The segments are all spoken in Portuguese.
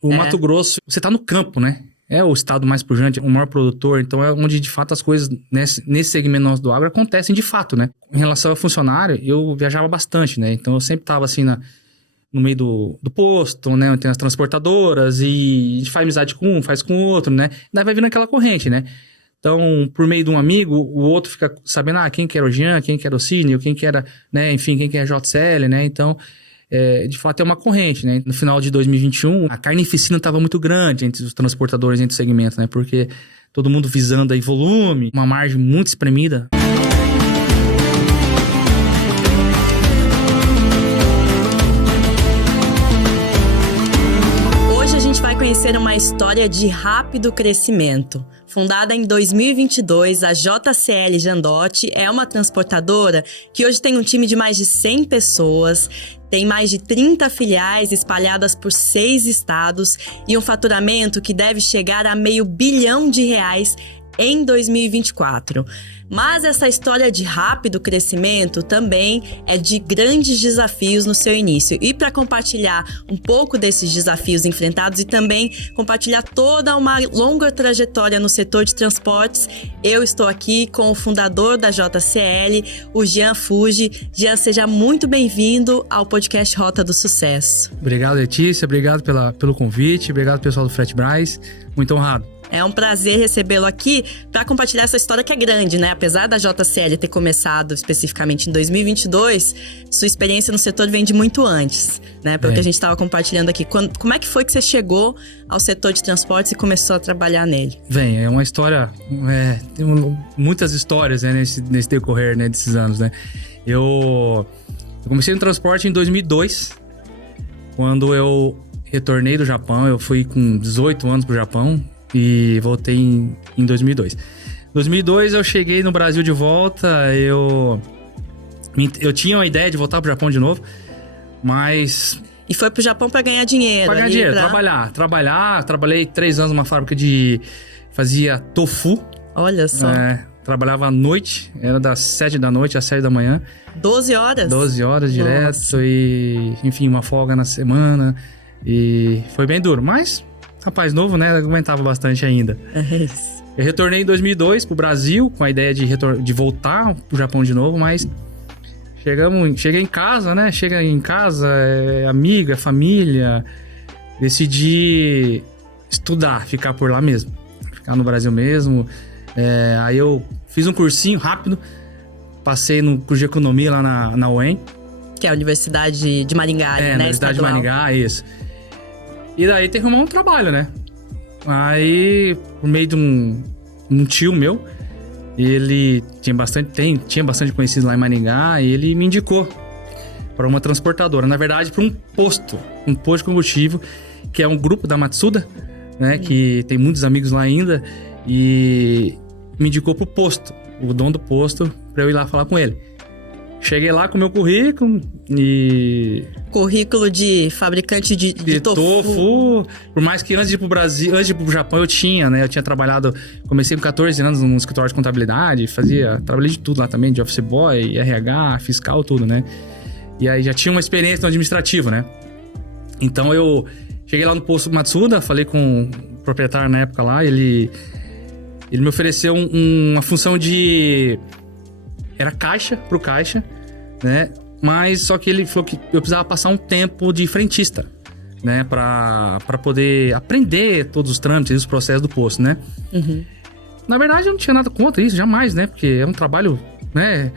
O Mato Grosso, você tá no campo, né? É o estado mais pujante, o maior produtor, então é onde de fato as coisas nesse segmento nosso do agro acontecem de fato, né? Em relação a funcionário, eu viajava bastante, né? Então eu sempre tava assim no meio do posto, né? Onde tem as transportadoras e a gente faz amizade com um, faz com o outro, né? Daí vai vindo aquela corrente, né? Então, por meio de um amigo, o outro fica sabendo, quem que era o Jean, quem que era o Cine, quem que era, né? Enfim, quem que é a JCL, né? Então, de fato é uma corrente, né? No final de 2021, a carnificina estava muito grande entre os transportadores, entre os segmentos, né? Porque todo mundo visando aí volume, uma margem muito espremida. Conhecer uma história de rápido crescimento. Fundada em 2022, a JCL Jandotti é uma transportadora que hoje tem um time de mais de 100 pessoas, tem mais de 30 filiais espalhadas por 6 estados e um faturamento que deve chegar a R$500 milhão em 2024. Mas essa história de rápido crescimento também é de grandes desafios no seu início. E para compartilhar um pouco desses desafios enfrentados e também compartilhar toda uma longa trajetória no setor de transportes, eu estou aqui com o fundador da JCL, o Jean Fuji. Jean, seja muito bem-vindo ao podcast Rota do Sucesso. Obrigado, Letícia. Obrigado pelo convite. Obrigado, pessoal do Fretbras. Muito honrado. É um prazer recebê-lo aqui para compartilhar essa história que é grande, né? Apesar da JCL ter começado especificamente em 2022, sua experiência no setor vem de muito antes, né? Pelo que a gente estava compartilhando aqui. Como é que foi que você chegou ao setor de transportes e começou a trabalhar nele? É uma história... tem muitas histórias, né, nesse decorrer, né, desses anos, né? Eu comecei no transporte em 2002, quando eu retornei do Japão. Eu fui com 18 anos pro Japão e voltei em 2002. Em 2002 eu cheguei no Brasil de volta, eu tinha uma ideia de voltar pro Japão de novo, mas... E foi pro Japão para ganhar dinheiro? Para ganhar dinheiro, trabalhar. Trabalhei 3 anos numa fábrica fazia tofu. Olha só. Trabalhava à noite, era das 7 da noite às 7 da manhã. 12 horas? 12 horas direto. E, enfim, uma folga na semana. E foi bem duro, mas... Rapaz novo, né? Aguentava bastante ainda. Eu retornei em 2002 pro Brasil com a ideia de voltar pro Japão de novo, mas cheguei em casa, né? Chega em casa, amiga, família. Decidi estudar, ficar por lá mesmo. Ficar no Brasil mesmo. Aí eu fiz um cursinho rápido. Passei no curso de economia lá na UEM. Que é a Universidade de Maringá, né? Universidade de Maringá, isso. E daí tem que arrumar um trabalho, né? Aí, por meio de um tio meu, ele tinha bastante conhecido lá em Maringá, e ele me indicou para uma transportadora. Na verdade, para um posto de combustível, que é um grupo da Matsuda, né? Que tem muitos amigos lá ainda, e me indicou pro posto, o dono do posto, para eu ir lá falar com ele. Cheguei lá com o meu currículo e... Currículo de fabricante de tofu. Por mais que antes de ir pro Brasil, antes de ir pro Japão, eu tinha trabalhado... Comecei com 14 anos num escritório de contabilidade, trabalhei de tudo lá também, de office boy, RH, fiscal, tudo, né? E aí já tinha uma experiência no administrativo, né? Então eu cheguei lá no posto Matsuda, falei com o proprietário na época lá, ele me ofereceu uma função de... Era pro caixa, né? Mas só que ele falou que eu precisava passar um tempo de frentista, né? Pra poder aprender todos os trâmites e os processos do posto, né? Uhum. Na verdade, eu não tinha nada contra isso, jamais, né? Porque é um trabalho, né?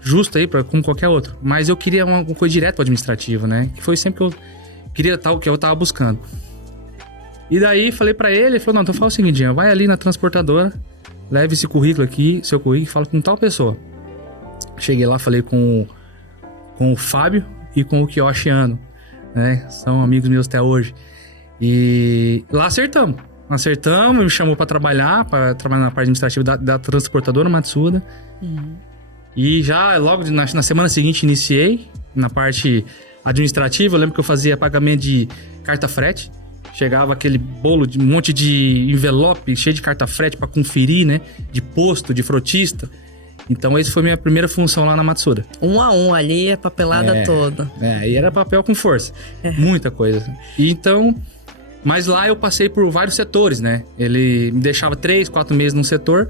Justo aí, como qualquer outro. Mas eu queria uma coisa direto administrativa, né? Que foi sempre que eu queria que eu tava buscando. E daí, falei pra ele falou, não, então fala o seguinte, vai ali na transportadora, leve esse currículo aqui, seu currículo, e fala com tal pessoa. Cheguei lá, falei com o Fábio e com o Kiyoshi Ano, né? São amigos meus até hoje. E lá acertamos, me chamou para trabalhar na parte administrativa da transportadora Matsuda. Uhum. E já logo na semana seguinte iniciei na parte administrativa. Eu lembro que eu fazia pagamento de carta frete. Chegava aquele bolo de um monte de envelope cheio de carta frete para conferir, né? De posto, de frotista. Então, essa foi minha primeira função lá na Matsuda. 1 a 1 ali, a papelada toda. E era papel com força. Muita coisa. E então... Mas lá eu passei por vários setores, né? Ele me deixava 3, 4 meses num setor.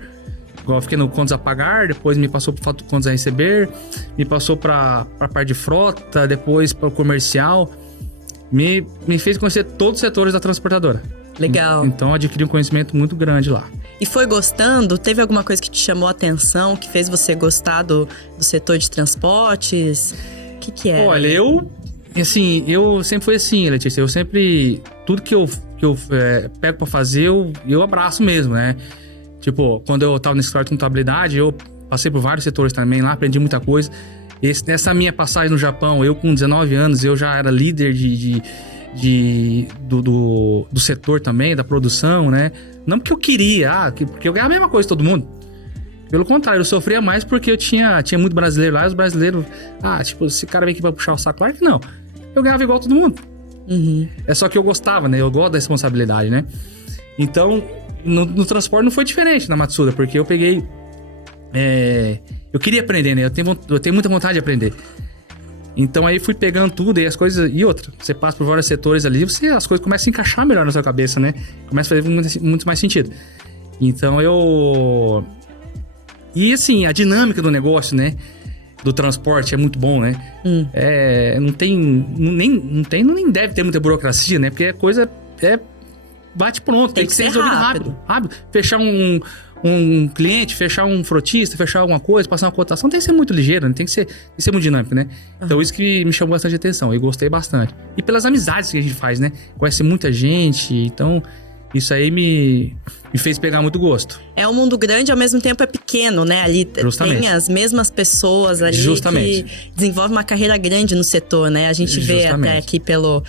Igual eu fiquei no contas a pagar, depois me passou para contas a receber, me passou para parte de frota, depois para o comercial. Me fez conhecer todos os setores da transportadora. Legal. Então eu adquiri um conhecimento muito grande lá. E foi gostando? Teve alguma coisa que te chamou a atenção, que fez você gostar do setor de transportes? O que é? Olha, eu sempre fui assim, Letícia. Eu sempre... Tudo que eu pego pra fazer, eu abraço mesmo, né? Tipo, quando eu tava no escritório de contabilidade, eu passei por vários setores também lá, aprendi muita coisa. Nessa minha passagem no Japão, eu com 19 anos, eu já era líder do setor também, da produção, né? Não porque eu queria, porque eu ganhava a mesma coisa que todo mundo. Pelo contrário, eu sofria mais porque eu tinha muito brasileiro lá, e os brasileiros... esse cara vem aqui pra puxar o saco. Claro que não. Eu ganhava igual todo mundo. Uhum. É só que eu gostava, né? Eu gosto da responsabilidade, né? Então, no transporte não foi diferente na Matsuda, porque eu peguei... eu queria aprender, né? Eu tenho muita vontade de aprender. Então aí fui pegando tudo e as coisas... E outra, você passa por vários setores ali, as coisas começam a se encaixar melhor na sua cabeça, né? Começa a fazer muito mais sentido. Então eu... E assim, a dinâmica do negócio, né? Do transporte é muito bom, né? Nem deve ter muita burocracia, né? Porque a coisa bate pronto, tem que ser resolvido rápido. Fechar um cliente, fechar um frotista, fechar alguma coisa, passar uma cotação, tem que ser muito ligeiro, né? Tem que ser muito dinâmico, né? Então isso que me chamou bastante atenção, eu gostei bastante. E pelas amizades que a gente faz, né? Conhece muita gente, então isso aí me fez pegar muito gosto. É um mundo grande, ao mesmo tempo é pequeno, né? Ali tem as mesmas pessoas ali que desenvolvem uma carreira grande no setor, né? A gente vê até aqui pelo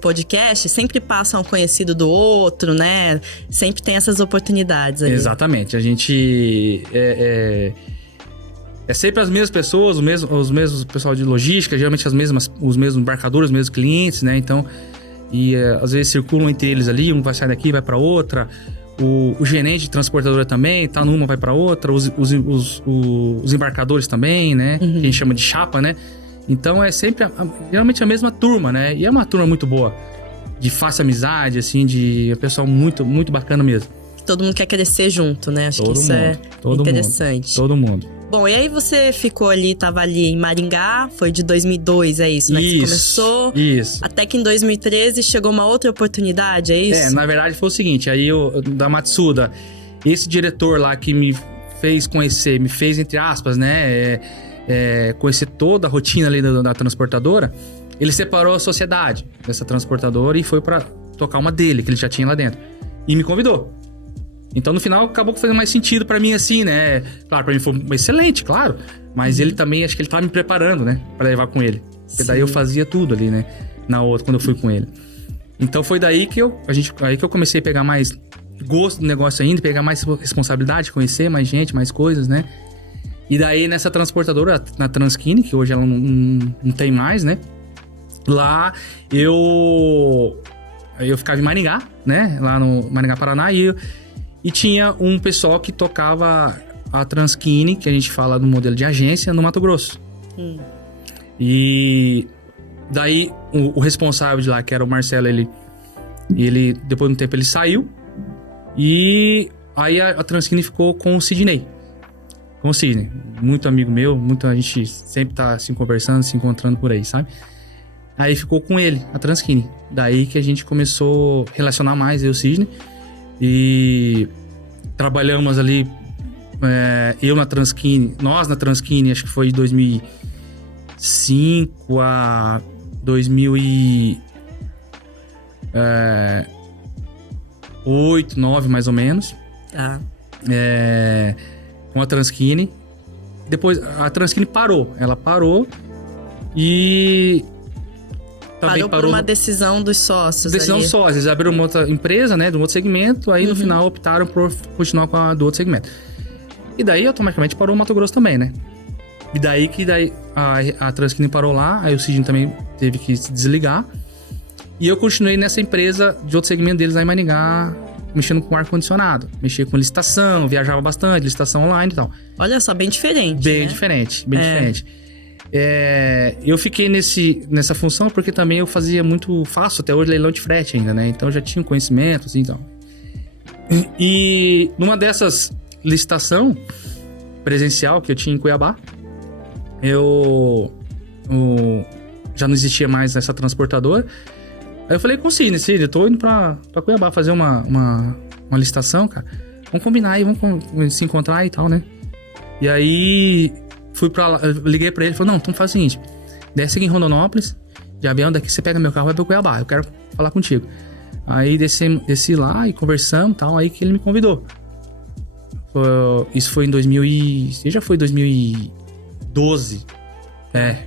podcast, sempre passa um conhecido do outro, né? Sempre tem essas oportunidades ali. Exatamente. A gente... É sempre as mesmas pessoas, os mesmos pessoal de logística, geralmente os mesmos embarcadores, os mesmos clientes, né? Então... E às vezes circulam entre eles ali, um vai sair daqui, vai para outra. O gerente de transportadora também, tá numa, vai para outra. Os embarcadores também, né? Que a gente chama de chapa, né? Então é sempre, geralmente a mesma turma, né? E é uma turma muito boa, de fácil amizade, assim, de pessoal muito, muito bacana mesmo. Todo mundo quer crescer junto, né? Acho que isso é interessante. Todo mundo. Bom, e aí você tava ali em Maringá, foi de 2002, é isso, né? Que você começou. Isso. Até que em 2013 chegou uma outra oportunidade, é isso? Na verdade foi o seguinte, aí da Matsuda, esse diretor lá que me fez conhecer, me fez, entre aspas, né? Conhecer toda a rotina ali da transportadora, ele separou a sociedade dessa transportadora e foi pra tocar uma dele, que ele já tinha lá dentro. E me convidou. Então, no final, acabou fazendo mais sentido pra mim, assim, né? Claro, pra mim foi excelente, claro. Mas ele também, acho que ele tava me preparando, né? Pra levar com ele. Porque daí eu fazia tudo ali, né? Na outra, quando eu fui com ele. Então, foi daí que eu comecei a pegar mais gosto do negócio ainda, pegar mais responsabilidade, conhecer mais gente, mais coisas, né? E daí, nessa transportadora, na Transkine, que hoje ela não tem mais, né? Lá, eu ficava em Maringá, né? Lá no Maringá, Paraná, e tinha um pessoal que tocava a Transkine, que a gente fala no modelo de agência, no Mato Grosso. E daí o responsável de lá, que era o Marcelo, ele depois de um tempo ele saiu. E aí a Transkine ficou com o Sidney. Muito amigo meu, a gente sempre tá se conversando, se encontrando por aí, sabe? Aí ficou com ele, a Transkine. Daí que a gente começou a relacionar mais, eu e o Sidney. E trabalhamos ali, eu na Transkine, nós na Transkine, acho que foi de 2005 a 2008, 2009 mais ou menos. Com a Transkine. Depois a Transkine parou, ela parou e... Parou por uma decisão dos sócios. Decisão dos sócios. Eles abriram uma outra empresa, né? De um outro segmento. Aí no final optaram por continuar com a do outro segmento. E daí automaticamente parou o Mato Grosso também, né? E daí a Transkine parou lá. Aí o Sidney também teve que se desligar. E eu continuei nessa empresa de outro segmento deles lá em Maringá, mexendo com ar-condicionado. Mexia com licitação, viajava bastante, licitação online e tal. Olha só, bem diferente, Bem né? diferente, bem diferente. Eu fiquei nessa função porque também eu faço até hoje leilão de frete ainda, né? Então eu já tinha um conhecimento, assim, então. E numa dessas licitação presencial que eu tinha em Cuiabá, já não existia mais essa transportadora. Aí eu falei com o Sidney, eu tô indo pra Cuiabá fazer uma licitação, cara. Vamos combinar aí, vamos se encontrar e tal, né? E aí, fui pra lá, liguei pra ele, falou, não, então faz o seguinte, desce aqui em Rondonópolis, de avião, daqui você pega meu carro e vai pra Cuiabá, eu quero falar contigo. Aí desci lá e conversamos e tal, aí que ele me convidou. Isso foi em 2012.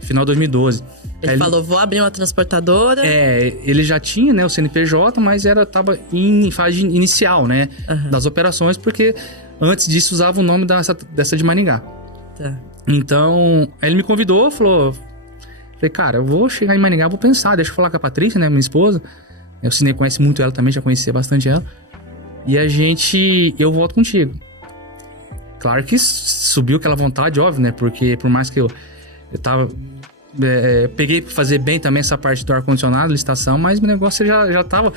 Final de 2012. Ele falou, vou abrir uma transportadora. Ele já tinha, né, o CNPJ, mas tava em fase inicial, né, das operações, porque antes disso usava o nome dessa de Maringá. Tá. Então, aí ele me convidou, falei, cara, eu vou chegar em Maringá, vou pensar, deixa eu falar com a Patrícia, né, minha esposa. O Sidney conhece muito ela também, já conhecia bastante ela. E eu volto contigo. Claro que subiu aquela vontade, óbvio, né, porque por mais que eu tava... peguei pra fazer bem também essa parte do ar-condicionado, licitação, mas o negócio já tava...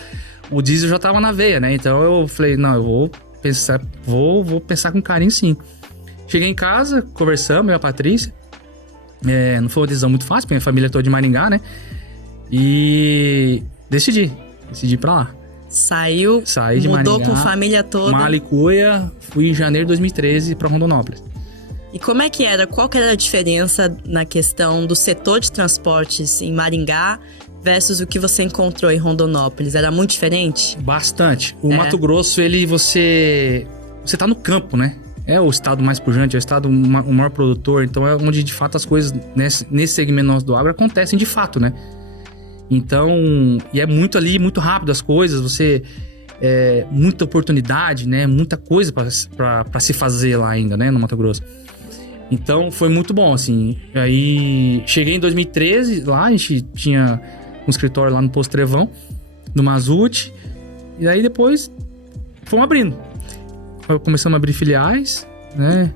O diesel já tava na veia, né? Então eu falei, não, eu vou pensar com carinho, sim. Cheguei em casa, conversamos, eu e a Patrícia. Não foi uma decisão muito fácil, porque minha família é toda de Maringá, né? E decidi ir pra lá. Saí de Maringá, mudou com a família toda. Malicuia, fui em janeiro de 2013 pra Rondonópolis. E como é que era? Qual que era a diferença na questão do setor de transportes em Maringá versus o que você encontrou em Rondonópolis? Era muito diferente? Bastante. O Mato Grosso, você tá no campo, né? É o estado mais pujante, é o estado o maior produtor, então é onde de fato as coisas nesse segmento nosso do agro acontecem de fato, né? Então, e é muito ali, muito rápido as coisas, muita oportunidade, né? Muita coisa pra se fazer lá ainda, né? No Mato Grosso. Então, foi muito bom, assim. Aí, cheguei em 2013, lá a gente tinha um escritório lá no Posto Trevão, no Mazute. E aí, depois, fomos abrindo. Começamos a abrir filiais, né?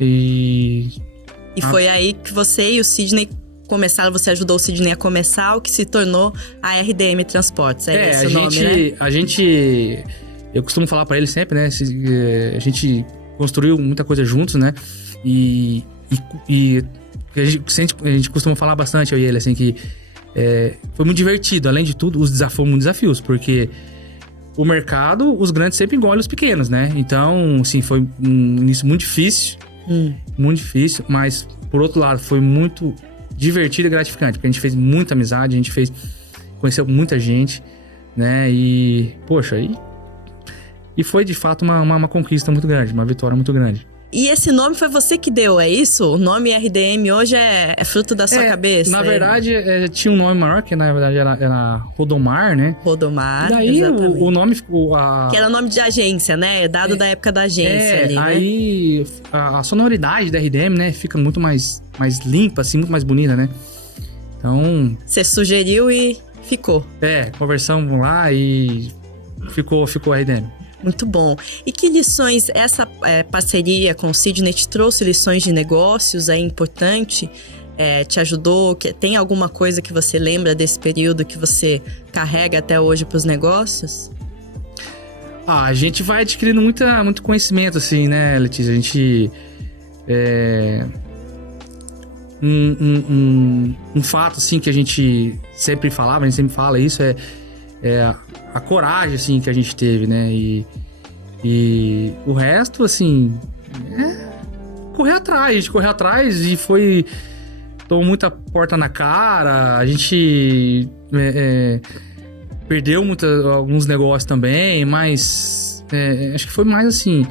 E foi aí que você e o Sidney começaram, você ajudou o Sidney a começar o que se tornou a RDM Transportes. Esse o nome, né? Eu costumo falar pra ele sempre, né? A gente construiu muita coisa juntos, né? E a gente costuma falar bastante, eu e ele, assim, que foi muito divertido. Além de tudo, foram muitos desafios, porque o mercado, os grandes sempre engolem os pequenos, né? Então, assim, foi um início muito difícil, mas, por outro lado, foi muito divertido e gratificante, porque a gente fez muita amizade, a gente conheceu muita gente, né? E, poxa, e foi, de fato, uma conquista muito grande, uma vitória muito grande. E esse nome foi você que deu, é isso? O nome RDM hoje é fruto da sua cabeça? Na verdade, tinha um nome maior, que na verdade era Rodomar, né? Rodomar, e daí o nome ficou... Que era nome de agência, né? Dado da época da agência ali, né? Aí a sonoridade da RDM, né? Fica muito mais limpa, assim, muito mais bonita, né? Então... Você sugeriu e ficou. Conversamos lá e ficou RDM. Muito bom. E que lições essa parceria com o Sidney te trouxe? Lições de negócios importante? Te ajudou? Tem alguma coisa que você lembra desse período que você carrega até hoje para os negócios? A gente vai adquirindo muito conhecimento, assim, né, Letícia? A gente... Um fato, assim, que a gente sempre falava, a gente sempre fala isso, a coragem, assim, que a gente teve, né? E o resto, assim, correr atrás. A gente correu atrás e tomou muita porta na cara. A gente perdeu alguns negócios também, mas acho que foi mais, assim,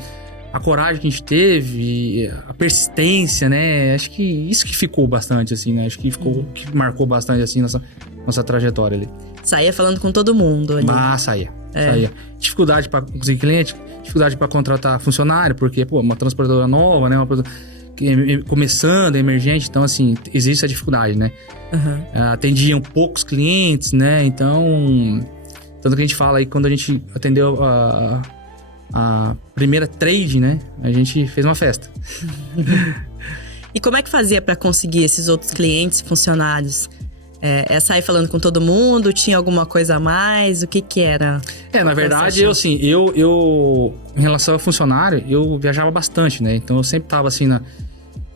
a coragem que a gente teve, a persistência, né? Acho que isso que ficou bastante, assim, né? Acho que que marcou bastante, assim, nossa trajetória ali. Saía falando com todo mundo ali. Saía. Dificuldade para conseguir cliente, dificuldade para contratar funcionário, porque, uma transportadora nova, né? Começando, emergente, então, assim, existe essa dificuldade, né? Atendiam poucos clientes, né? Então Tanto que a gente fala aí, quando a gente atendeu a primeira trade, né? A gente fez uma festa. E como é que fazia para conseguir esses outros clientes, funcionários? É sair falando com todo mundo? Tinha alguma coisa a mais? O que era? Na verdade, eu em relação a funcionário, eu viajava bastante, né? Então, eu sempre tava assim no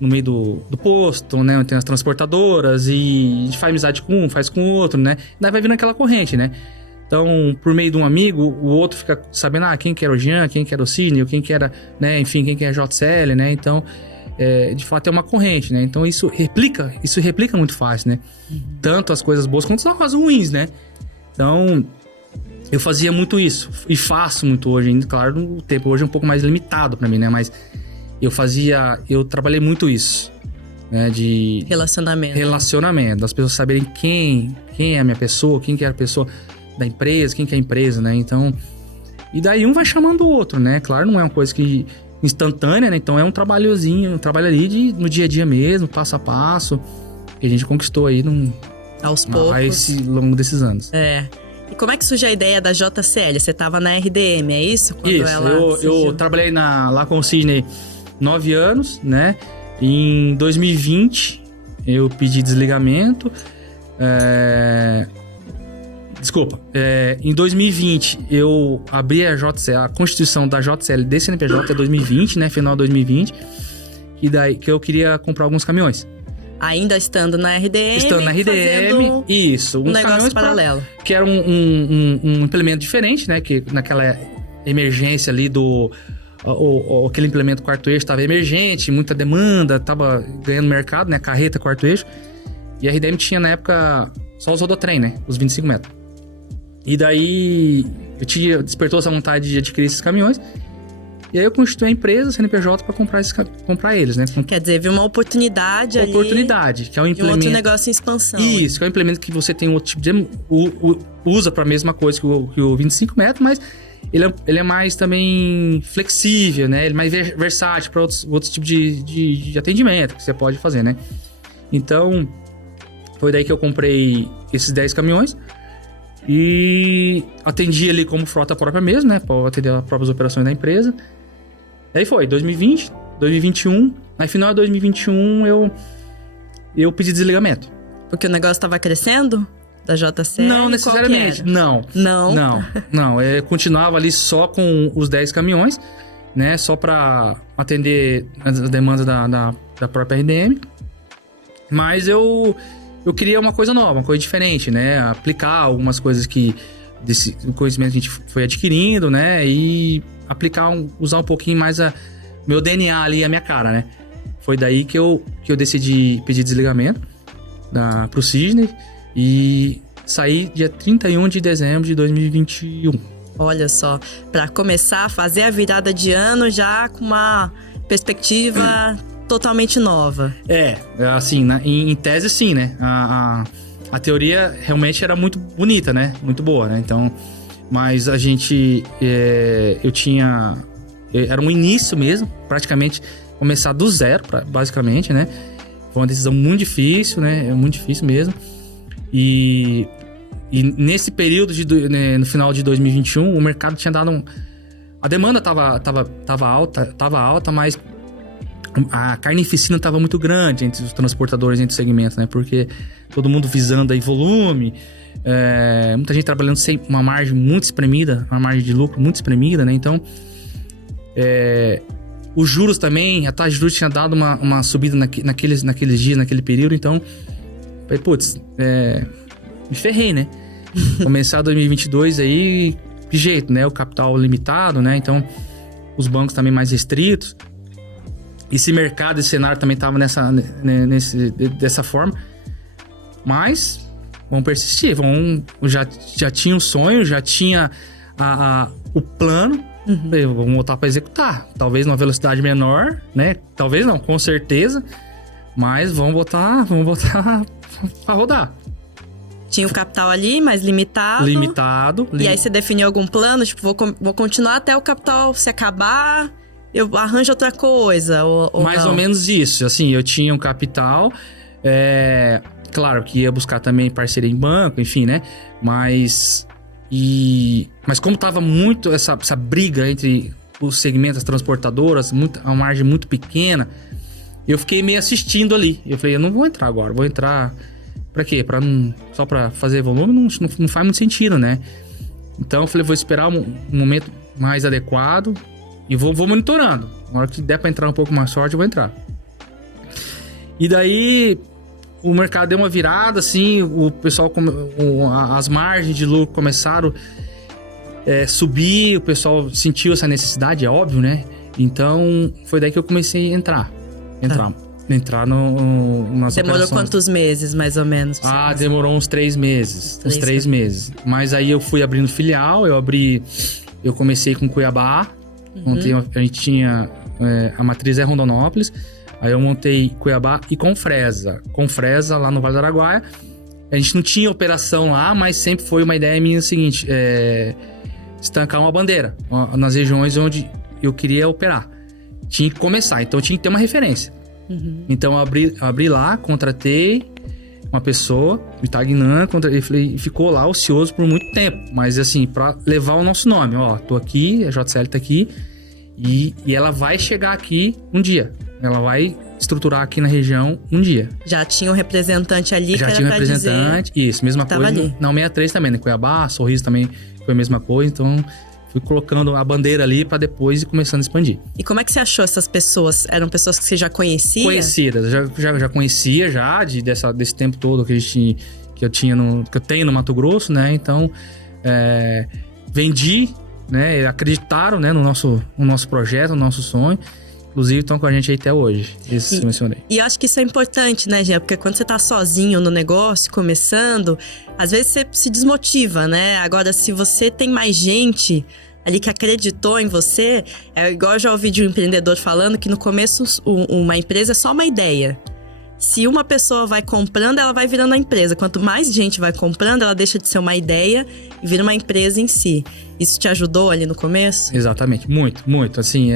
meio do posto, né? Tem as transportadoras e a gente faz amizade com um, faz com o outro, né? Daí vai vindo aquela corrente, né? Então, por meio de um amigo, o outro fica sabendo, quem que era o Jean, quem que era o Sidney, quem que era, né? Enfim, quem que é a JCL, né? Então, de fato, é uma corrente, né? Então, isso replica muito fácil, né? Tanto as coisas boas quanto as coisas ruins, né? Então, eu fazia muito isso. E faço muito hoje ainda. Claro, o tempo hoje é um pouco mais limitado pra mim, né? Mas eu trabalhei muito isso, né? De relacionamento. Das pessoas saberem quem é a minha pessoa, quem que é a pessoa da empresa, quem que é a empresa, né? Então, e daí um vai chamando o outro, né? Claro, não é uma coisa que instantânea, né? Então é um trabalho ali no dia a dia mesmo, passo a passo, que a gente conquistou aí aos poucos, ao longo desses anos. E como é que surge a ideia da JCL? Você estava na RDM, é isso? Eu trabalhei lá com o Sidney 9 anos, né? Em 2020, eu pedi desligamento. Em 2020, eu abri a JCL, a constituição da JCL desse CNPJ é 2020, né? Final de 2020. E daí que eu queria comprar alguns caminhões. Ainda estando na RDM. Estando na RDM, isso. Um negócio paralelo. Que era um implemento diferente, né? Que naquela emergência ali aquele implemento quarto eixo estava emergente, muita demanda, estava ganhando mercado, né? Carreta, quarto eixo. E a RDM tinha, na época, só os rodotrem, né? Os 25 metros. E daí, despertou essa vontade de adquirir esses caminhões. E aí eu constituí a empresa, CNPJ, para comprar eles, né? Quer dizer, viu uma oportunidade ali. Que é um implemento. E um outro negócio em expansão. Isso, que é um implemento que você tem um outro tipo de... usa para a mesma coisa que o 25 metros, mas ele é mais também flexível, né? Ele é mais versátil para outros tipos de atendimento que você pode fazer, né? Então, foi daí que eu comprei esses 10 caminhões. E atendi ali como frota própria mesmo, né? Para atender as próprias operações da empresa. Aí foi, 2020, 2021. Aí final de 2021 eu pedi desligamento. Porque o negócio estava crescendo? Da JCL? Não necessariamente, não. Não, eu continuava ali só com os 10 caminhões, né? Só para atender as demandas da própria RDM. Mas eu queria uma coisa nova, uma coisa diferente, né? Aplicar algumas coisas desse conhecimento que a gente foi adquirindo, né? E usar um pouquinho mais meu DNA ali, a minha cara, né? Foi daí que eu decidi pedir desligamento pro Sidney e saí dia 31 de dezembro de 2021. Olha só, para começar a fazer a virada de ano já com uma perspectiva totalmente nova. Assim, em tese sim, né? A teoria realmente era muito bonita, né? Muito boa, né? Então, mas a gente... era um início mesmo, praticamente começar do zero, basicamente, né? Foi uma decisão muito difícil, né? Muito difícil mesmo. E nesse período, no final de 2021, o mercado tinha dado a demanda tava alta, mas a carnificina estava muito grande entre os transportadores, entre os segmentos, né? Porque todo mundo visando aí volume, muita gente trabalhando sem uma margem muito espremida, uma margem de lucro muito espremida, né? Então, os juros também, a taxa de juros tinha dado uma subida naqueles dias, naquele período. Então, falei, me ferrei, né? Começar 2022 aí, de jeito, né? O capital limitado, né? Então, os bancos também mais restritos. Esse mercado, esse cenário também estava dessa forma. Mas vamos persistir. Já tinha o sonho, já tinha o plano. Vamos voltar para executar. Talvez numa velocidade menor, né? Talvez não, com certeza. Mas vamos botar para rodar. Tinha o capital ali, mais limitado. E aí você definiu algum plano? Tipo, vou continuar até o capital se acabar... Eu arranjo outra coisa, ou mais não? ou menos isso, assim, eu tinha um capital, claro que ia buscar também parceria em banco, enfim, né, mas Mas como tava muito essa briga entre os segmentos, as transportadoras, uma margem muito pequena, eu fiquei meio assistindo ali. Eu falei, eu não vou entrar agora, vou entrar pra quê? Só pra fazer volume? Não faz muito sentido, né? Então eu falei, vou esperar um momento mais adequado e vou monitorando. Na hora que der pra entrar um pouco mais forte, eu vou entrar. E daí o mercado deu uma virada, assim, o pessoal, as margens de lucro começaram a subir, o pessoal sentiu essa necessidade, é óbvio, né? Então foi daí que eu comecei a entrar nas Demorou operações. quantos meses, mais ou menos? Demorou uns 3 meses. Uns 3 meses. Mas aí eu fui abrindo filial, eu comecei com Cuiabá, a gente tinha, a matriz é Rondonópolis, aí eu montei Cuiabá e Confresa lá no Vale do Araguaia. A gente não tinha operação lá, mas sempre foi uma ideia minha o seguinte, estancar uma bandeira nas regiões onde eu queria operar. Tinha que começar, então tinha que ter uma referência. Então eu abri lá, contratei uma pessoa, o Itagnan, e ficou lá ocioso por muito tempo. Mas assim, pra levar o nosso nome, tô aqui, a JCL tá aqui, e ela vai chegar aqui um dia. Ela vai estruturar aqui na região um dia. Já tinha um representante ali Já tinha um representante, isso, mesma coisa. Ali. Na 63 também, né? Cuiabá, Sorriso também foi a mesma coisa, então fui colocando a bandeira ali pra depois ir começando a expandir. E como é que você achou essas pessoas? Eram pessoas que você já conhecia? Conhecidas, já conhecia desse tempo todo que eu tenho no Mato Grosso, né? Então, vendi, né? Acreditaram, né? no nosso projeto, no nosso sonho. Inclusive, estão com a gente aí até hoje. Isso eu mencionei. E eu acho que isso é importante, né, Jean? Porque quando você tá sozinho no negócio, começando, às vezes você se desmotiva, né? Agora, se você tem mais gente ali que acreditou em você, é igual eu já ouvi de um empreendedor falando que no começo uma empresa é só uma ideia. Se uma pessoa vai comprando, ela vai virando a empresa. Quanto mais gente vai comprando, ela deixa de ser uma ideia e vira uma empresa em si. Isso te ajudou ali no começo? Exatamente, muito, muito. Assim,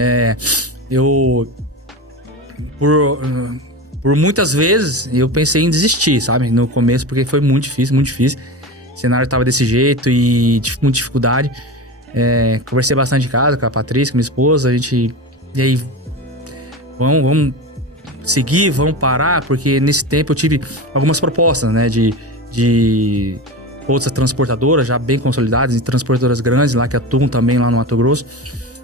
por muitas vezes eu pensei em desistir, sabe? No começo, porque foi muito difícil, muito difícil. O cenário tava desse jeito e muita dificuldade. Conversei bastante em casa com a Patrícia, com minha esposa. E aí, vamos seguir, vamos parar, porque nesse tempo eu tive algumas propostas, né? De outras transportadoras já bem consolidadas, e transportadoras grandes lá que atuam também lá no Mato Grosso.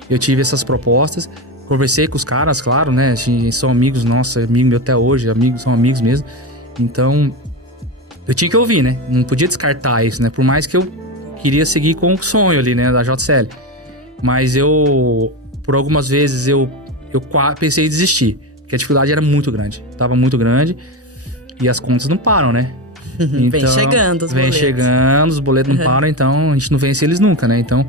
Eu tive essas propostas. Conversei com os caras, claro, né? São amigos nossos, amigo meu até hoje, são amigos mesmo. Então, eu tinha que ouvir, né? Não podia descartar isso, né? Por mais que eu queria seguir com o sonho ali, né? Da JCL. Mas por algumas vezes, eu pensei em desistir. Porque a dificuldade era muito grande. Tava muito grande. E as contas não param, né? Então, vem chegando os boletos. Vem chegando, os boletos não param, então a gente não vence eles nunca, né? Então,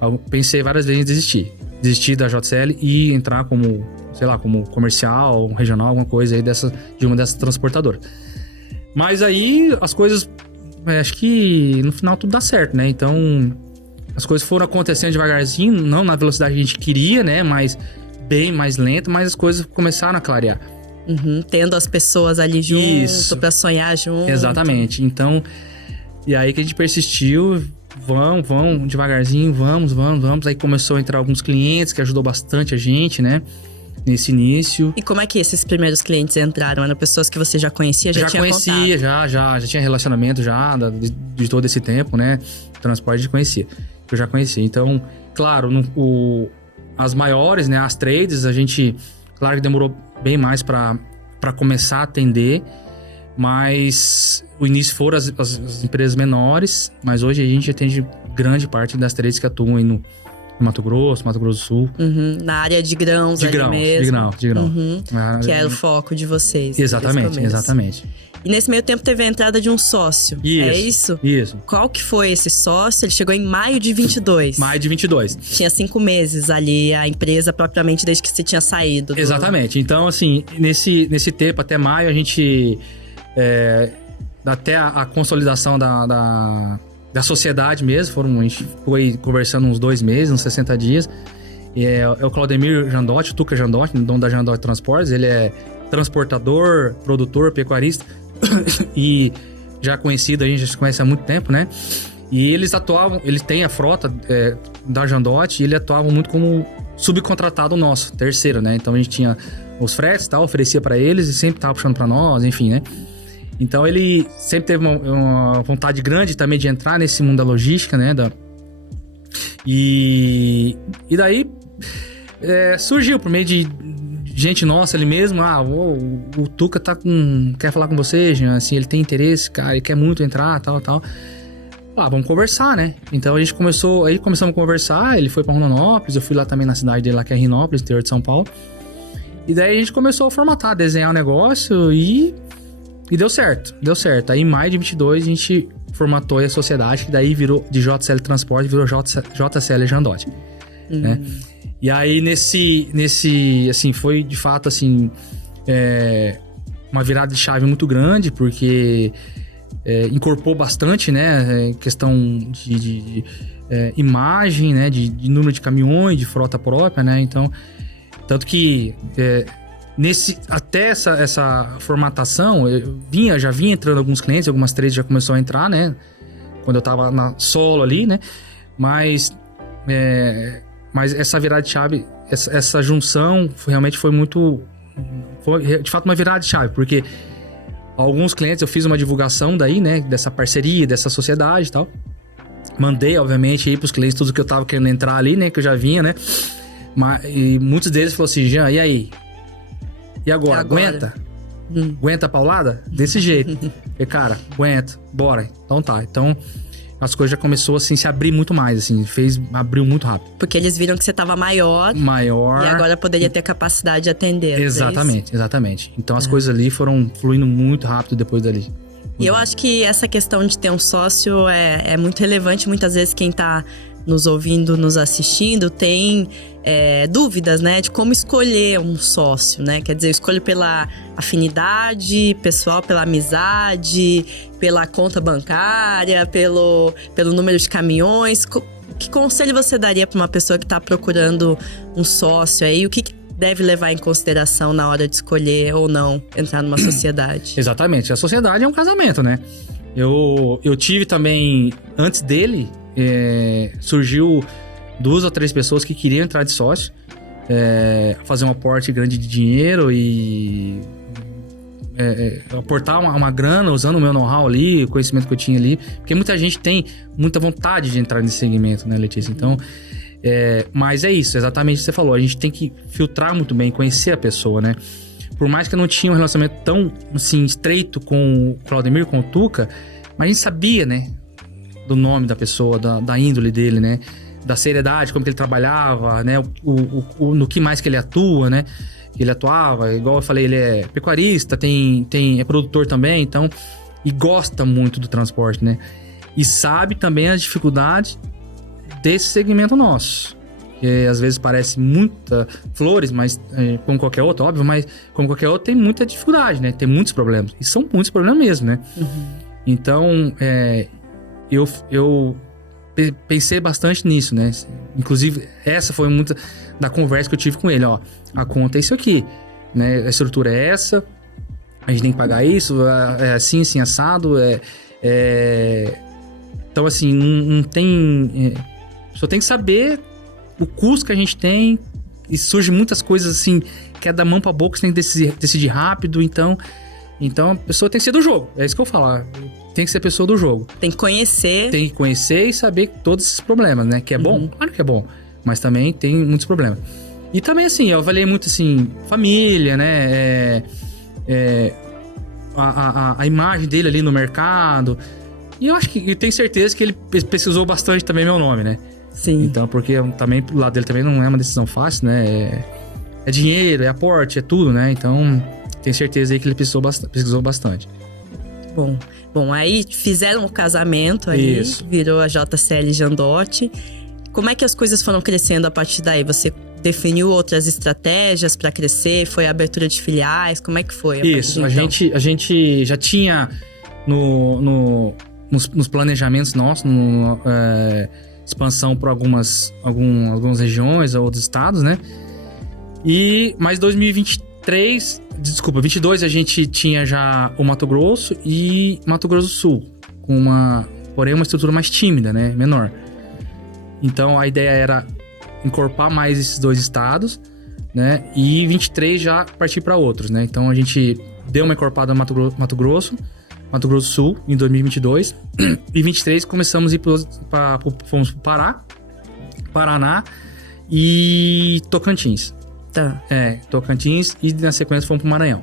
eu pensei várias vezes em desistir. Desistir da JCL e entrar como comercial, regional, alguma coisa aí de uma dessas transportadoras. Mas aí as coisas, acho que no final tudo dá certo, né? Então as coisas foram acontecendo devagarzinho, não na velocidade que a gente queria, né? Mas bem mais lento, mas as coisas começaram a clarear. Tendo as pessoas ali junto, pra sonhar junto. Exatamente. Então, e aí que a gente persistiu. Vamos, devagarzinho, vamos. Aí começou a entrar alguns clientes que ajudou bastante a gente, né? Nesse início. E como é que esses primeiros clientes entraram? Eram pessoas que você já conhecia, já tinha contato? Já tinha relacionamento de todo esse tempo, né? Transporte de conhecia. Eu já conhecia. Então, claro, as maiores, né? As trades, a gente, claro que demorou bem mais para começar a atender. Mas o início foram as empresas menores, mas hoje a gente atende grande parte das trades que atuam aí no Mato Grosso do Sul. Na área de grãos ali mesmo. De grão. Que é o foco de vocês. Exatamente. E nesse meio tempo teve a entrada de um sócio. É isso? Isso. Qual que foi esse sócio? Ele chegou em maio de 22. Maio de 22. Tinha 5 meses ali a empresa propriamente desde que você tinha saído. Exatamente. Então, assim, nesse tempo, até maio, a gente... até a consolidação da sociedade mesmo, a gente ficou aí conversando uns 2 meses, uns 60 dias. É o Claudemir Jandotti, o Tuca Jandotti, dono da Jandotti Transportes. Ele é transportador, produtor, pecuarista e já conhecido, a gente já se conhece há muito tempo, né? E eles atuavam, eles têm a frota da Jandote, e eles atuavam muito como subcontratado nosso, terceiro, né? Então a gente tinha os fretes e tal, oferecia para eles e sempre tava puxando para nós, enfim, né? Então ele sempre teve uma vontade grande também de entrar nesse mundo da logística, né? E daí surgiu por meio de gente nossa ali mesmo. O Tuca quer falar com você, Jean, assim, ele tem interesse, cara, ele quer muito entrar, tal. Vamos conversar, né? Então começamos a conversar, ele foi pra Rondonópolis, eu fui lá também na cidade dele, lá que é Rinópolis, interior de São Paulo. E daí a gente começou a formatar, desenhar o negócio e deu certo. Aí em maio de 22 a gente formatou a sociedade, que daí virou de JCL Transporte, virou JCL Jandote, né? E aí nesse assim, foi de fato assim, uma virada de chave muito grande, porque incorporou bastante, né, questão de imagem, né, de número de caminhões, de frota própria, né, então, tanto que até essa formatação, já vinha entrando alguns clientes, algumas trades já começou a entrar, né, quando eu tava na solo ali, né, mas essa virada de chave, essa junção realmente foi de fato uma virada de chave, porque alguns clientes, eu fiz uma divulgação daí, né, dessa parceria, dessa sociedade e tal. Mandei, obviamente, aí pros clientes tudo que eu tava querendo entrar ali, né, que eu já vinha, né. E muitos deles falaram assim, Jean, e aí? E agora? Aguenta? Aguenta a paulada? Desse jeito. E, cara, aguenta, bora. Então tá. Então, as coisas já começou assim, se abrir muito mais, assim, abriu muito rápido. Porque eles viram que você tava maior. E agora poderia ter capacidade de atender. Exatamente. Então as coisas ali foram fluindo muito rápido depois dali. E eu acho que essa questão de ter um sócio é muito relevante. Muitas vezes quem tá nos ouvindo, nos assistindo, tem dúvidas, né, de como escolher um sócio, né? Quer dizer, eu escolho pela afinidade pessoal, pela amizade, pela conta bancária, pelo número de caminhões. Que conselho você daria para uma pessoa que está procurando um sócio aí? O que deve levar em consideração na hora de escolher ou não entrar numa sociedade? Exatamente. A sociedade é um casamento, né? Eu tive também, antes dele, surgiu 2 ou 3 pessoas que queriam entrar de sócio, fazer um aporte grande de dinheiro e aportar uma grana usando o meu know-how ali, o conhecimento que eu tinha ali, porque muita gente tem muita vontade de entrar nesse segmento, né, Letícia? Então, mas é isso, exatamente o que você falou, a gente tem que filtrar muito bem, conhecer a pessoa, né? Por mais que eu não tinha um relacionamento tão, assim, estreito com o Claudemir, com o Tuca, mas a gente sabia, né, do nome da pessoa, da índole dele, né? Da seriedade, como que ele trabalhava, né? No que mais que ele atua, né? Ele atuava, igual eu falei, ele é pecuarista, é produtor também, então... E gosta muito do transporte, né? E sabe também as dificuldades desse segmento nosso. Que às vezes parece muita flores, mas como qualquer outro, óbvio, mas como qualquer outro tem muita dificuldade, né? Tem muitos problemas. E são muitos problemas mesmo, né? Então, eu pensei bastante nisso, né? Inclusive, essa foi muita da conversa que eu tive com ele, ó. A conta é isso aqui, né? A estrutura é essa, a gente tem que pagar isso, é assim, assim, assado, Então, assim, não tem... Só tem que saber o custo que a gente tem, e surge muitas coisas, assim, que é da mão pra boca, você tem que decidir rápido, então a pessoa tem que ser do jogo, é isso que eu falo, tem que ser pessoa do jogo. Tem que conhecer. Tem que conhecer e saber todos esses problemas, né? Que é bom? Claro que é bom. Mas também tem muitos problemas. E também, assim, eu avaliei muito, assim, família, né? A imagem dele ali no mercado. E eu acho que... Eu tenho certeza que ele pesquisou bastante também meu nome, né? Sim. Então, porque também, pro lado dele também não é uma decisão fácil, né? É dinheiro, é aporte, é tudo, né? Então, tenho certeza aí que ele pesquisou bastante. Bom, aí fizeram o casamento aí, isso. Virou a JCL Jandote. Como é que as coisas foram crescendo a partir daí? Você definiu outras estratégias para crescer? Foi a abertura de filiais? Como é que foi? Isso, a gente já tinha nos planejamentos nossos, expansão para algumas regiões, outros estados, né? Mas 22 a gente tinha já o Mato Grosso e Mato Grosso do Sul, com porém uma estrutura mais tímida, né? Menor. Então a ideia era encorpar mais esses 2 estados, né? E 23 já partir para outros, né? Então a gente deu uma encorpada no Mato Grosso do Sul em 2022 e 23 começamos a ir fomos pro Pará, Paraná e Tocantins. Tá. Tocantins e na sequência fomos pro Maranhão.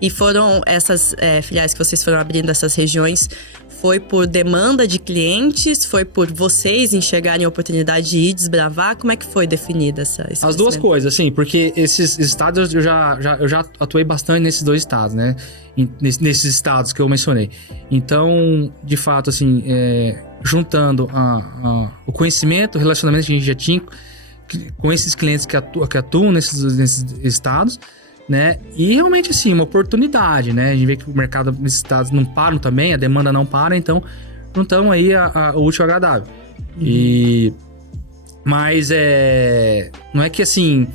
E foram essas filiais que vocês foram abrindo, essas regiões, foi por demanda de clientes? Foi por vocês enxergarem a oportunidade de ir desbravar? Como é que foi definida esse As duas coisas, assim, porque esses estados eu já atuei bastante nesses 2 estados, né? Nesses estados que eu mencionei. Então, de fato, assim, juntando o conhecimento, o relacionamento que a gente já tinha com esses clientes que atuam nesses estados, né? E realmente, assim, uma oportunidade, né? A gente vê que o mercado nesses estados não para também, a demanda não para, então juntamos aí o útil ao agradável. Mas não é que, assim,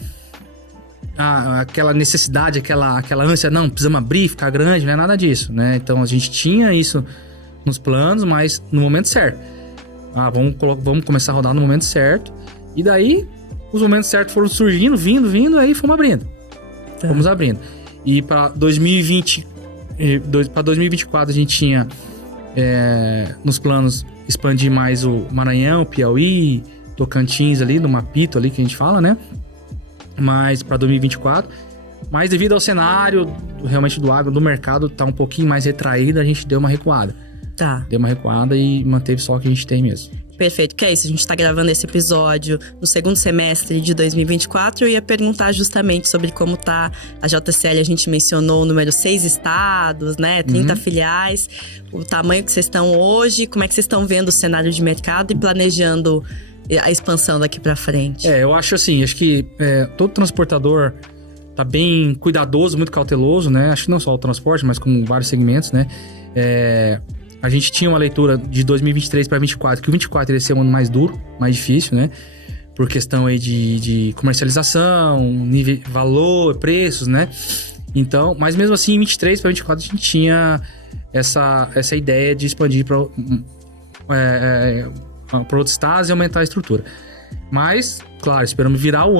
aquela necessidade, aquela ânsia, não, precisamos abrir, ficar grande, não é nada disso, né? Então a gente tinha isso nos planos, mas no momento certo. Vamos começar a rodar no momento certo. E daí, os momentos certos foram surgindo, vindo, aí fomos abrindo. Tá. Fomos abrindo. E para 2024 a gente tinha nos planos expandir mais o Maranhão, Piauí, Tocantins ali, no Mapito ali que a gente fala, né? Mas para 2024. Mas devido ao cenário realmente do agro, do mercado tá um pouquinho mais retraído, a gente deu uma recuada. Tá. Deu uma recuada e manteve só o que a gente tem mesmo. Perfeito, que é isso, a gente tá gravando esse episódio no segundo semestre de 2024. Eu ia perguntar justamente sobre como tá a JCL, a gente mencionou o número 6 estados, né, 30 filiais, o tamanho que vocês estão hoje, como é que vocês estão vendo o cenário de mercado e planejando a expansão daqui pra frente? Eu acho assim, que todo transportador tá bem cuidadoso, muito cauteloso, né, acho que não só o transporte, mas como vários segmentos, né, a gente tinha uma leitura de 2023 para 2024, que o 2024 ia ser um ano mais duro, mais difícil, né? Por questão aí de comercialização, nível, valor, preços, né? Então, mas mesmo assim, em 23 para 2024 a gente tinha essa ideia de expandir para outros estados e aumentar a estrutura. Mas, claro, esperamos virar o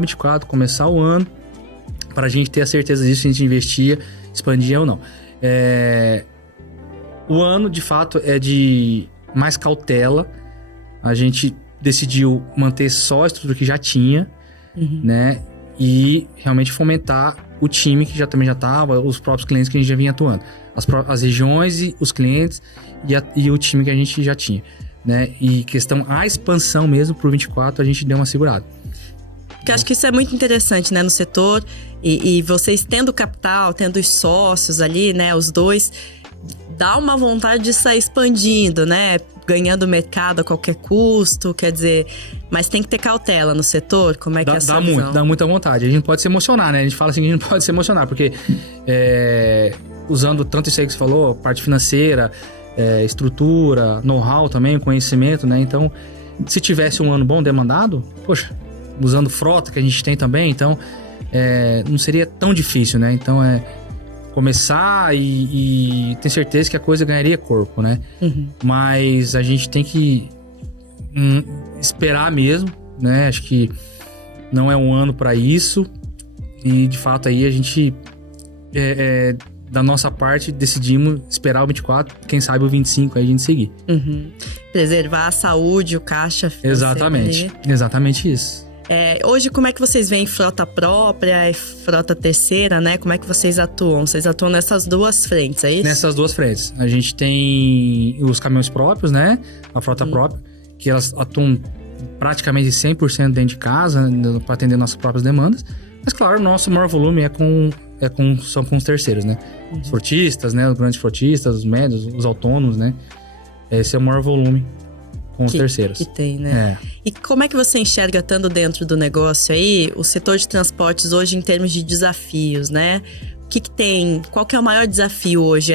24, começar o ano, para a gente ter a certeza disso, se a gente investia, expandia ou não. O ano, de fato, é de mais cautela. A gente decidiu manter só a estrutura que já tinha, né? E realmente fomentar o time que também já estava, os próprios clientes que a gente já vinha atuando. As regiões e os clientes e o time que a gente já tinha, né? E a expansão mesmo pro 24, a gente deu uma segurada. Porque eu acho que isso é muito interessante, né, no setor. E vocês tendo capital, tendo os sócios ali, né, os dois, dá uma vontade de sair expandindo, né? Ganhando mercado a qualquer custo, quer dizer... Mas tem que ter cautela no setor? Como é que é essa visão? Dá muita vontade. A gente pode se emocionar, né? A gente fala assim que a gente pode se emocionar, porque usando tanto isso aí que você falou, parte financeira, estrutura, know-how também, conhecimento, né? Então, se tivesse um ano bom demandado, poxa, usando frota que a gente tem também, então não seria tão difícil, né? Então, começar e ter certeza que a coisa ganharia corpo, né? Mas a gente tem que esperar mesmo, né? Acho que não é um ano para isso e de fato aí a gente da nossa parte decidimos esperar o 24, quem sabe o 25 aí a gente seguir. Preservar a saúde, o caixa financeiro. Exatamente isso. Hoje, como é que vocês veem frota própria e frota terceira, né? Como é que vocês atuam? Vocês atuam nessas duas frentes, é isso? Nessas duas frentes. A gente tem os caminhões próprios, né? A frota própria, que elas atuam praticamente 100% dentro de casa, para atender nossas próprias demandas. Mas, claro, o nosso maior volume são com os terceiros, né? Os frotistas, né? Os grandes frotistas, os médios, os autônomos, né? Esse é o maior volume com os terceiros. Que tem, né? E como é que você enxerga, estando dentro do negócio aí, o setor de transportes hoje em termos de desafios, né? O que tem? Qual que é o maior desafio hoje?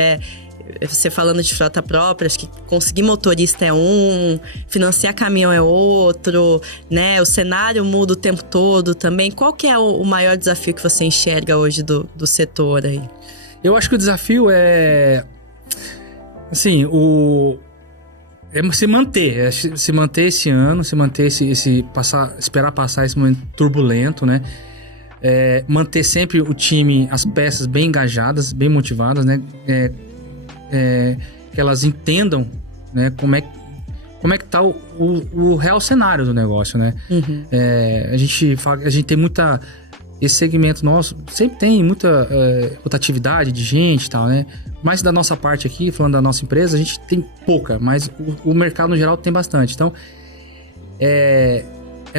Você falando de frota própria, acho que conseguir motorista é financiar caminhão é outro, né? O cenário muda o tempo todo também. Qual que é o maior desafio que você enxerga hoje do setor aí? Eu acho que o desafio é Assim, se manter esse ano, se manter esperar passar esse momento turbulento, né? Manter sempre o time, as peças bem engajadas, bem motivadas, né? Que elas entendam, né? Como é que tá o real cenário do negócio, né? Uhum. A gente tem muita... Esse segmento nosso sempre tem muita rotatividade de gente e tal, né? Mas da nossa parte aqui, falando da nossa empresa, a gente tem pouca, mas o mercado no geral tem bastante. Então,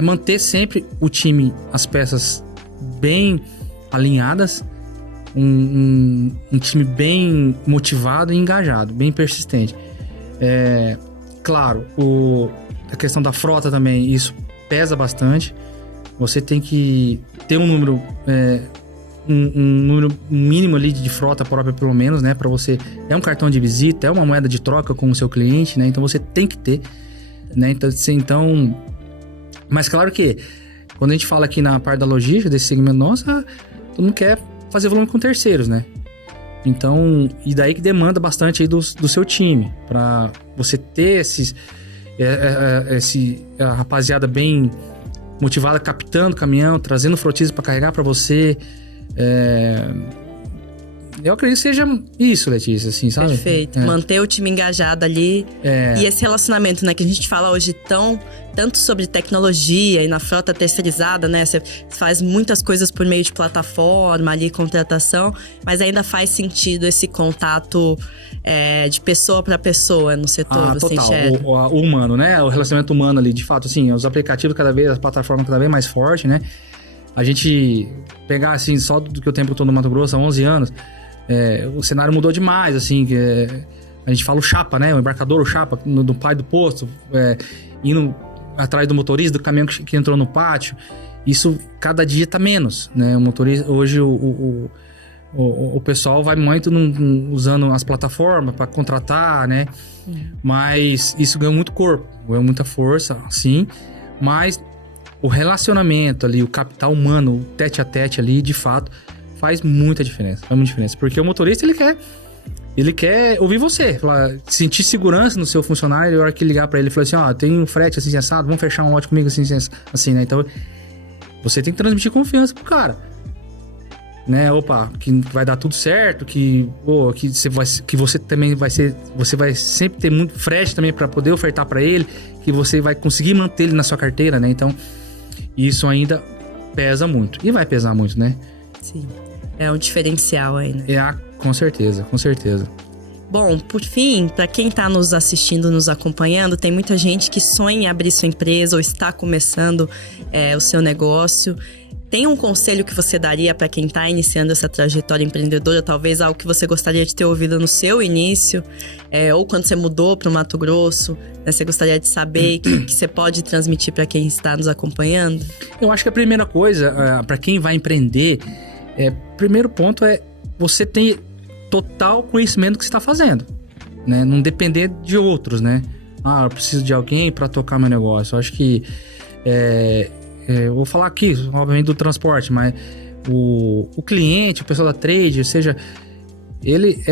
manter sempre o time, as peças bem alinhadas, um time bem motivado e engajado, bem persistente. Claro, a questão da frota também, isso pesa bastante. Você tem que ter um número mínimo ali de frota própria, pelo menos, né? Para você... É um cartão de visita, é uma moeda de troca com o seu cliente, né? Então, você tem que ter, né? Então... Mas, claro que, quando a gente fala aqui na parte da logística, desse segmento nosso, todo mundo quer fazer volume com terceiros, né? Então... E daí que demanda bastante aí do seu time. Para você ter a rapaziada bem motivada, captando o caminhão, trazendo frotista para carregar para você. Eu acredito que seja isso, Letícia, assim, sabe? Perfeito. Manter o time engajado ali. E esse relacionamento, né, que a gente fala hoje tanto sobre tecnologia e na frota terceirizada, né? Você faz muitas coisas por meio de plataforma ali, contratação, mas ainda faz sentido esse contato de pessoa para pessoa no setor, você total. enxerga? O humano, né? O relacionamento humano ali, de fato, assim, os aplicativos as plataformas cada vez mais fortes, né? A gente pegar, assim, só do que eu tenho pro no Mato Grosso há 11 anos, o cenário mudou demais, assim, a gente fala o chapa, né? O embarcador, o chapa, do pai do posto, indo atrás do motorista, do caminhão que entrou no pátio. Isso, cada dia tá menos, né? O motorista, hoje, o pessoal vai muito usando as plataformas para contratar, né? Mas isso ganhou muito corpo, ganhou muita força, sim. Mas o relacionamento ali, o capital humano, o tete a tete ali, de fato, faz muita diferença. Porque o motorista, ele quer ouvir você, sentir segurança no seu funcionário. Na hora que ligar para ele e falar assim, tem um frete assim, assado, vamos fechar um lote comigo assim, né? Então, você tem que transmitir confiança pro cara, né? Que vai dar tudo certo, que você também você vai sempre ter muito frete também para poder ofertar para ele, que você vai conseguir manter ele na sua carteira, né? Então, isso ainda pesa muito. E vai pesar muito, né? Sim. É um diferencial aí, né? Com certeza. Bom, por fim, para quem está nos assistindo, nos acompanhando, tem muita gente que sonha em abrir sua empresa ou está começando o seu negócio. Tem um conselho que você daria para quem está iniciando essa trajetória empreendedora? Talvez algo que você gostaria de ter ouvido no seu início, ou quando você mudou para o Mato Grosso, né, você gostaria de saber que você pode transmitir para quem está nos acompanhando? Eu acho que a primeira coisa, para quem vai empreender, primeiro ponto é você ter total conhecimento do que você está fazendo, né? Não depender de outros, né? Eu preciso de alguém para tocar meu negócio. Eu acho que eu vou falar aqui, obviamente, do transporte, mas o cliente, o pessoal da trade, ou seja, ele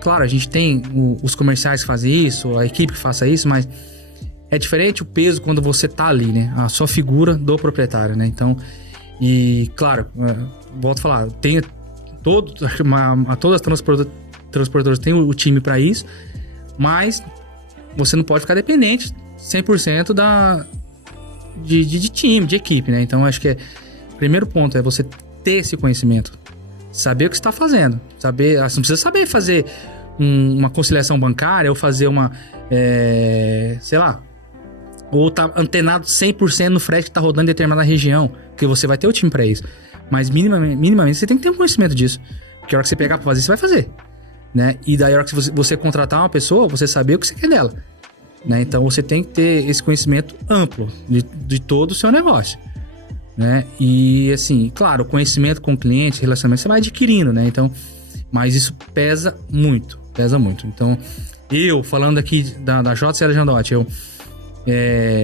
claro, a gente tem os comerciais que fazem isso, a equipe que faça isso, mas é diferente o peso quando você tá ali, né? A sua figura do proprietário, né? Então, e claro, volto a falar, tem todas as transportadoras têm o time para isso, mas você não pode ficar dependente 100% de time, de equipe, né? Então, acho que o primeiro ponto é você ter esse conhecimento, saber o que você está fazendo, saber, você não precisa saber fazer uma conciliação bancária ou fazer sei lá, ou tá antenado 100% no frete que tá rodando em determinada região, porque você vai ter o time para isso. Mas minimamente você tem que ter um conhecimento disso, porque a hora que você pegar para fazer, você vai fazer, né? E daí a hora que você contratar uma pessoa, você saber o que você quer dela, né? Então você tem que ter esse conhecimento amplo de todo o seu negócio, né? E assim, claro, o conhecimento com o cliente, relacionamento, você vai adquirindo, né? Então, mas isso pesa muito. Então, eu falando aqui da JCL Jandotti,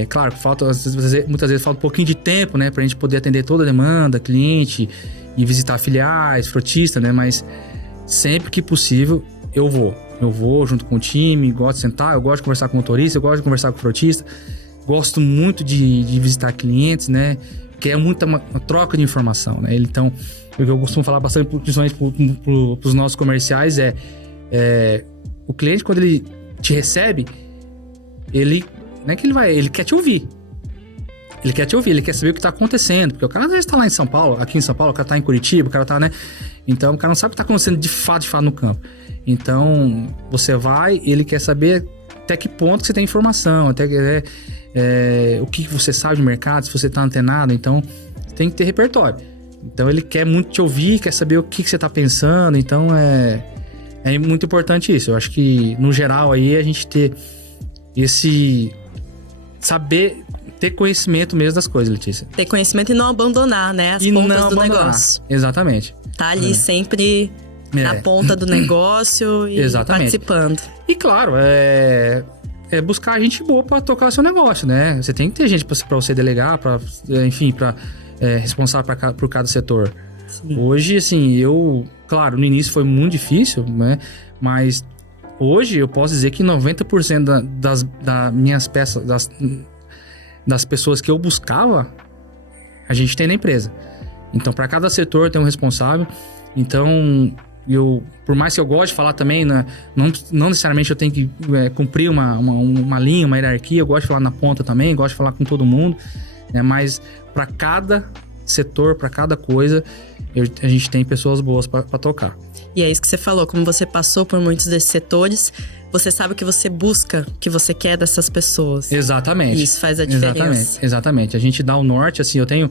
claro, muitas vezes falta um pouquinho de tempo, né, pra gente poder atender toda a demanda, cliente, e visitar filiais, frotista, né, mas sempre que possível eu Eu vou junto com o time, gosto de sentar, eu gosto de conversar com o motorista, eu gosto de conversar com o frotista. Gosto muito de visitar clientes, né? Que é muita uma troca de informação, né? Então, o que eu costumo falar bastante, principalmente para os nossos comerciais, o cliente, quando ele te recebe, ele não é que ele quer te ouvir. Ele quer te ouvir, ele quer saber o que está acontecendo. Porque o cara às vezes está lá em São Paulo, aqui em São Paulo, o cara está em Curitiba, o cara está, né? Então, o cara não sabe o que está acontecendo de fato no campo. Então, você vai, ele quer saber até que ponto que você tem informação, até o que você sabe de mercado, se você está antenado. Então, tem que ter repertório. Então, ele quer muito te ouvir, quer saber o que você está pensando. Então, é muito importante isso. Eu acho que, no geral, aí a gente ter ter conhecimento mesmo das coisas, Letícia. Ter conhecimento e não abandonar, né? As pontas do negócio. Exatamente. Tá ali sempre na ponta do negócio e participando. E claro, buscar gente boa para tocar o seu negócio, né? Você tem que ter gente para você delegar, responsável por cada setor. Sim. Hoje, assim, claro, no início foi muito difícil, né? Mas hoje eu posso dizer que 90% das minhas peças, das pessoas que eu buscava, a gente tem na empresa. Então, para cada setor tem um responsável. Então, por mais que eu goste de falar também, né, não necessariamente eu tenho que cumprir uma linha, uma hierarquia. Eu gosto de falar na ponta também, gosto de falar com todo mundo, né, mas para cada setor, para cada coisa, a gente tem pessoas boas para tocar. E é isso que você falou, como você passou por muitos desses setores, você sabe o que você busca, o que você quer dessas pessoas. Exatamente. E isso faz a diferença. Exatamente. A gente dá o norte, assim, eu tenho...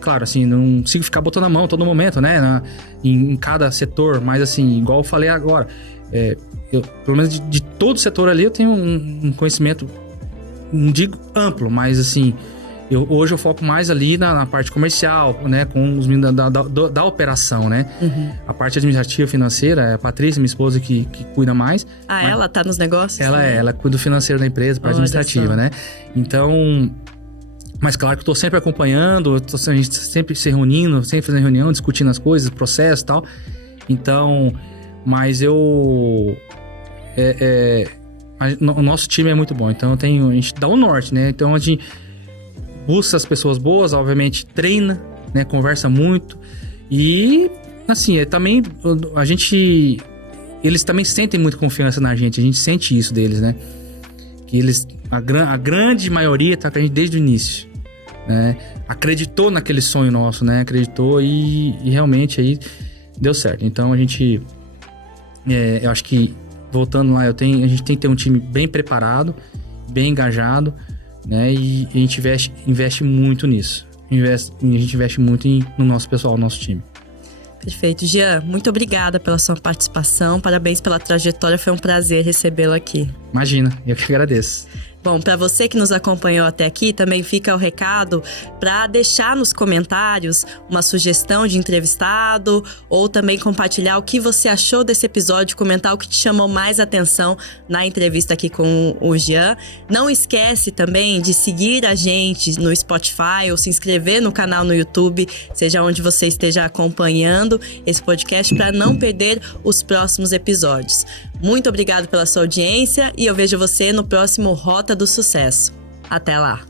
claro, assim, não consigo ficar botando a mão todo momento, né? Em cada setor, mas assim, igual eu falei agora, pelo menos de todo setor ali, eu tenho um conhecimento, não digo amplo, mas assim, hoje eu foco mais ali na parte comercial, né? Com os meninos da operação, né? Uhum. A parte administrativa financeira, é a Patrícia, minha esposa, que cuida mais. Ela tá nos negócios? Ela cuida do financeiro da empresa, parte administrativa, né? Então... Mas claro que eu tô sempre acompanhando, a gente sempre se reunindo, sempre fazendo reunião, discutindo as coisas, processo e tal. Então, mas o nosso time é muito bom. Então a gente dá o norte, né? Então a gente busca as pessoas boas, obviamente treina, né? Conversa muito. E assim, também eles também sentem muita confiança na gente. A gente sente isso deles, né? Que a grande maioria tá com a gente desde o início. Né? Acreditou naquele sonho nosso, né? Acreditou e realmente aí deu certo. Então a gente, eu acho que voltando lá, a gente tem que ter um time bem preparado, bem engajado, né? E a gente investe muito nisso. A gente investe muito no nosso pessoal, no nosso time. Perfeito. Jean, muito obrigada pela sua participação, parabéns pela trajetória, foi um prazer recebê-lo aqui. Imagina, eu que agradeço. Bom, para você que nos acompanhou até aqui, também fica o recado para deixar nos comentários uma sugestão de entrevistado ou também compartilhar o que você achou desse episódio, comentar o que te chamou mais atenção na entrevista aqui com o Jean. Não esquece também de seguir a gente no Spotify ou se inscrever no canal no YouTube, seja onde você esteja acompanhando esse podcast, para não perder os próximos episódios. Muito obrigado pela sua audiência e eu vejo você no próximo Rota do Sucesso. Até lá!